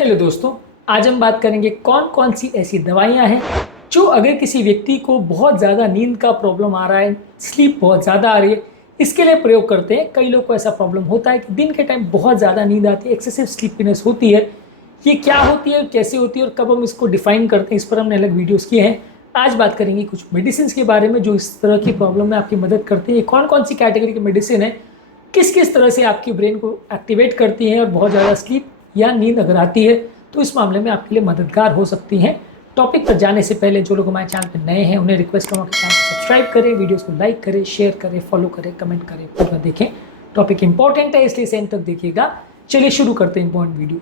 Hello दोस्तों, आज हम बात करेंगे कौन कौन सी ऐसी दवाइयाँ हैं जो अगर किसी व्यक्ति को बहुत ज़्यादा नींद का प्रॉब्लम आ रहा है, स्लीप बहुत ज़्यादा आ रही है, इसके लिए प्रयोग करते हैं। कई लोग को ऐसा प्रॉब्लम होता है कि दिन के टाइम बहुत ज़्यादा नींद आती है, एक्सेसिव स्लीपीनेस होती है। ये क्या होती है, कैसे होती है और कब हम इसको डिफाइन करते हैं, इस पर हमने अलग वीडियोज़ किए हैं। आज बात करेंगे कुछ मेडिसिन के बारे में जो इस तरह की प्रॉब्लम में आपकी मदद करती है। ये कौन कौन सी कैटेगरी की मेडिसिन है, किस किस तरह से आपकी ब्रेन को एक्टिवेट करती है और बहुत ज़्यादा स्लीप या नींद अगर आती है तो इस मामले में आपके लिए मददगार हो सकती हैं। टॉपिक पर जाने से पहले जो लोग हमारे चैनल पर नए हैं उन्हें रिक्वेस्ट करूँगा कि चैनल को सब्सक्राइब करें, वीडियोस को लाइक करें, शेयर करें, फॉलो करें, कमेंट करें, पूरा देखें। टॉपिक इंपॉर्टेंट है इसलिए एंड तक देखिएगा। चलिए शुरू करते हैं इंपॉर्टेंट वीडियो।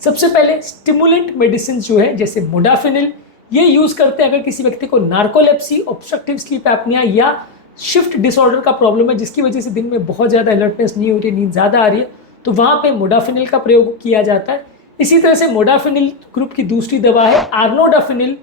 सबसे पहले स्टिमुलेंट मेडिसिन जो है जैसे मोडाफिनिल, ये यूज करते हैं अगर किसी व्यक्ति को नार्कोलेप्सी, ऑब्स्ट्रक्टिव स्लीप एपनिया या शिफ्ट डिसऑर्डर का प्रॉब्लम है जिसकी वजह से दिन में बहुत ज़्यादा अलर्टनेस नहीं हो रही, नींद ज़्यादा आ रही है, तो वहाँ पे मोडाफिनिल का प्रयोग किया जाता है। इसी तरह से मोडाफिनिल ग्रुप की दूसरी दवा है आर्नोडाफिनिल,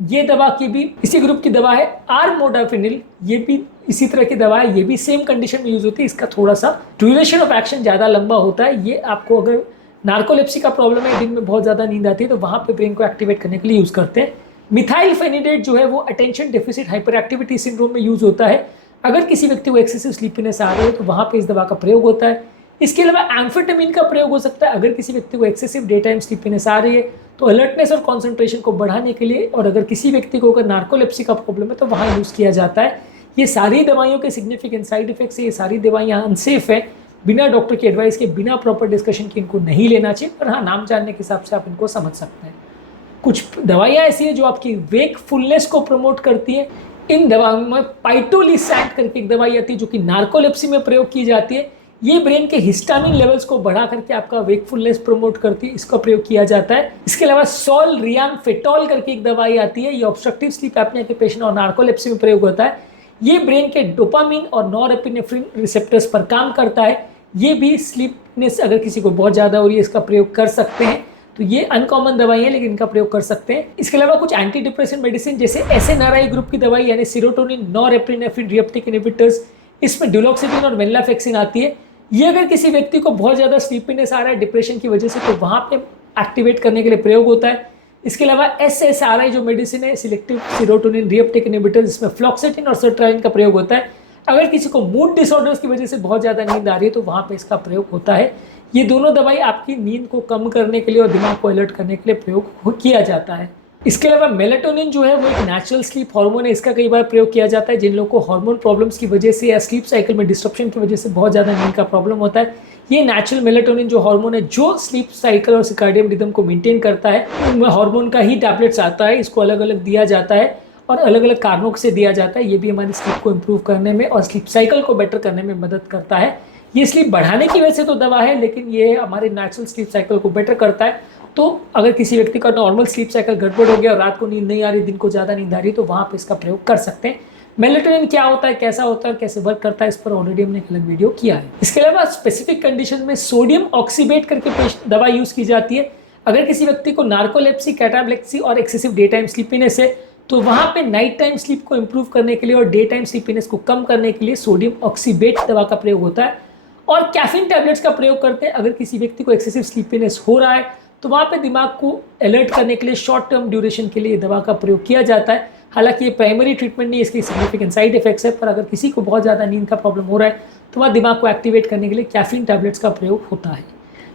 ये दवा की भी इसी ग्रुप की दवा है। आर्मोडाफिनिल, ये भी इसी तरह की दवा है, ये भी सेम कंडीशन में यूज होती है। इसका थोड़ा सा ड्यूरेशन ऑफ एक्शन ज़्यादा लंबा होता है। ये आपको अगर नार्कोलेप्सी का प्रॉब्लम है, दिन में बहुत ज़्यादा नींद आती है, तो वहाँ पे ब्रेन को एक्टिवेट करने के लिए यूज़ करते हैं। मिथाइल फेनिडेट जो है वो attention deficit hyper activity syndrome में यूज़ होता है। अगर किसी व्यक्ति को एक्सेसिव स्लीपीनेस आ रही है तो वहाँ पे इस दवा का प्रयोग होता है। इसके अलावा एम्फेटामिन का प्रयोग हो सकता है अगर किसी व्यक्ति को एक्सेसिव डे टाइम स्लीपीनेस आ रही है तो अलर्टनेस और कॉन्सेंट्रेशन को बढ़ाने के लिए, और अगर किसी व्यक्ति को अगर नार्कोलेप्सी का प्रॉब्लम है तो वहाँ यूज़ किया जाता है। ये सारी दवाइयों के सिग्निफिकेंट साइड इफेक्ट्स है, ये सारी दवाइयाँ अनसेफ है, बिना डॉक्टर की एडवाइस के, बिना प्रॉपर डिस्कशन के इनको नहीं लेना चाहिए। पर हाँ, नाम जानने के हिसाब से आप इनको समझ सकते हैं। कुछ दवाइयाँ ऐसी हैं जो आपकी वेकफुलनेस को प्रमोट करती है। इन दवाओं में पाइटोलिसैट करके एक दवाई आती है जो कि नार्कोलेप्सी में प्रयोग की जाती है। ये ब्रेन के हिस्टामिन लेवल्स को बढ़ा करके आपका वेकफुलनेस प्रमोट करती है, इसका प्रयोग किया जाता है। इसके अलावा सोलरियानफेटॉल करके एक दवाई आती है, ये ऑब्स्ट्रक्टिव स्लीप एपनिया के पेशेंट और नार्कोलेप्सी में प्रयोग होता है। ये ब्रेन के डोपामिन और नॉरएपिनेफ्रिन रिसेप्टर्स पर काम करता है। ये भी स्लीपनेस अगर किसी को बहुत ज़्यादा हो रही है इसका प्रयोग कर सकते हैं। तो ये अनकॉमन दवाई है लेकिन इनका प्रयोग कर सकते हैं। इसके अलावा कुछ एंटी डिप्रेशन मेडिसिन जैसे एसएनआरआई ग्रुप की दवाई यानी सेरोटोनिन नॉरएपिनेफ्रिन रिएप्टिक इनहिबिटर्स, इसमें डुलोक्सिडिन और वेनलाफेक्सिन आती है। ये अगर किसी व्यक्ति को बहुत ज़्यादा स्लीपीनेस आ रहा है डिप्रेशन की वजह से तो वहाँ पे एक्टिवेट करने के लिए प्रयोग होता है। इसके अलावा एसएसआरआई जो मेडिसिन है, सिलेक्टिव सेरोटोनिन रिएप्टिक इनहिबिटर्स, इसमें फ्लॉक्सेटिन और सर्ट्रालिन का प्रयोग होता है। अगर किसी को मूड डिसऑर्डर्स की वजह से बहुत ज़्यादा नींद आ रही है तो वहाँ पे इसका प्रयोग होता है। ये दोनों दवाई आपकी नींद को कम करने के लिए और दिमाग को अलर्ट करने के लिए प्रयोग किया जाता है। इसके अलावा मेलाटोनिन जो है वो एक नेचुरल स्लीप हार्मोन है, इसका कई बार प्रयोग किया जाता है जिन लोगों को हार्मोन प्रॉब्लम्स की वजह से या स्लीप साइकिल में डिस्ट्रप्शन की वजह से बहुत ज़्यादा नींद का प्रॉब्लम होता है। ये नेचुरल मेलाटोनिन जो हार्मोन है जो स्लीप साइकिल और सर्कैडियन रिदम को मेंटेन करता है, हार्मोन का ही टैबलेट्स आता है, इसको अलग अलग दिया जाता है और अलग अलग कारणों से दिया जाता है। ये भी हमारी स्लीप को इम्प्रूव करने में और स्लीप साइकिल को बेटर करने में मदद करता है। ये स्लीप बढ़ाने की वजह से तो दवा है लेकिन ये हमारे नेचुरल स्लीप साइकिल को बेटर करता है। तो अगर किसी व्यक्ति का नॉर्मल स्लीप साइकिल गड़बड़ हो गया और रात को नींद नहीं आ रही, दिन को ज़्यादा नींद आ रही, तो वहाँ पे इसका प्रयोग कर सकते हैं। मेलाटोनिन क्या होता है, कैसा होता है, कैसे वर्क करता है, इस पर ऑलरेडी हमने एक अलग वीडियो किया है। इसके अलावा स्पेसिफिक कंडीशन में सोडियम ऑक्सीबेट करके दवा यूज़ की जाती है। अगर किसी व्यक्ति को नार्कोलेप्सी, कैटाब्लेक्सी और एक्सेसिव डे टाइम स्लीपीनेस है तो वहाँ पे नाइट टाइम स्लीप को इम्प्रूव करने के लिए और डे टाइम स्लीपीनेस को कम करने के लिए सोडियम ऑक्सीबेट दवा का प्रयोग होता है। और कैफीन टैबलेट्स का प्रयोग करते हैं अगर किसी व्यक्ति को एक्सेसिव स्लीपीनेस हो रहा है तो वहाँ पे दिमाग को अलर्ट करने के लिए शॉर्ट टर्म ड्यूरेशन के लिए दवा का प्रयोग किया जाता है। हालांकि ये प्राइमरी ट्रीटमेंट नहीं, इसके सिग्निफिकेंट साइड इफेक्ट्स है, पर अगर किसी को बहुत ज़्यादा नींद का प्रॉब्लम हो रहा है तो वहाँ दिमाग को एक्टिवेट करने के लिए कैफीन टैबलेट्स का प्रयोग होता है।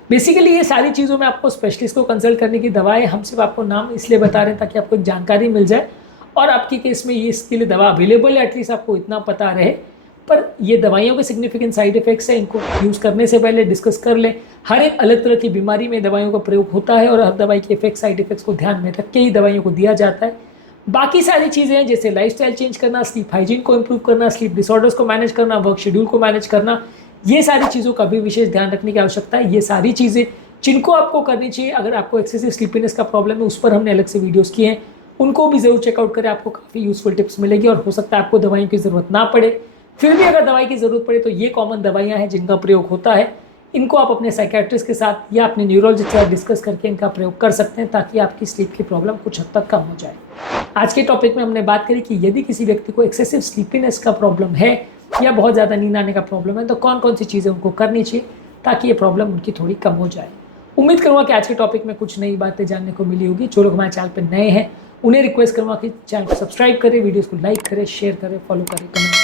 बेसिकली ये सारी चीज़ों में आपको स्पेशलिस्ट को कंसल्ट करने की दवा है। हम सिर्फ आपको नाम इसलिए बता रहे हैं ताकि आपको एक जानकारी मिल जाए और आपके केस में ये इसके लिए दवा अवेलेबल है, एटलीस्ट आपको इतना पता रहे। पर ये दवाइयों के सिग्निफिकेंट साइड इफेक्ट्स है, इनको यूज़ करने से पहले डिस्कस कर लें। हर एक अलग तरह की बीमारी में दवाइयों का प्रयोग होता है और हर दवाई के इफेक्ट साइड इफेक्ट्स को ध्यान में रख के ही दवाइयों को दिया जाता है। बाकी सारी चीज़ें हैं जैसे लाइफस्टाइल चेंज करना, स्लीप हाइजीन को इम्प्रूव करना, स्लीप डिसऑर्डर्स को मैनेज करना, वर्क शेड्यूल को मैनेज करना, ये सारी चीज़ों का भी विशेष ध्यान रखने की आवश्यकता है। ये सारी चीज़ें जिनको आपको करनी चाहिए अगर आपको एक्सेसिव स्लीपीनेस का प्रॉब्लम है, उस पर हमने अलग से वीडियोज़ किए हैं, उनको भी ज़रूर चेकआउट करें। आपको काफ़ी यूजफुल टिप्स मिलेगी और हो सकता है आपको दवाइयों की ज़रूरत ना पड़े। फिर भी अगर दवाई की ज़रूरत पड़े तो ये कॉमन दवाइयाँ हैं जिनका प्रयोग होता है। इनको आप अपने साइकेट्रिस्ट के साथ या अपने न्यूरोलॉजिस्ट के साथ डिस्कस करके इनका प्रयोग कर सकते हैं ताकि आपकी स्लीप की प्रॉब्लम कुछ हद तक कम हो जाए। आज के टॉपिक में हमने बात करी कि यदि किसी व्यक्ति को एक्सेसिव स्लीपीनेस का प्रॉब्लम है या बहुत ज़्यादा नींद आने का प्रॉब्लम है तो कौन कौन सी चीज़ें उनको करनी चाहिए ताकि ये प्रॉब्लम उनकी थोड़ी कम हो जाए। उम्मीद करूँगा कि आज के टॉपिक में कुछ नई बातें जानने को मिली होगी। जो लोग हमारे चैनल पर नए हैं उन्हें रिक्वेस्ट करूँगा कि चैनल को सब्सक्राइब करें, वीडियोज़ को लाइक करें, शेयर करें, फॉलो करें, कमेंट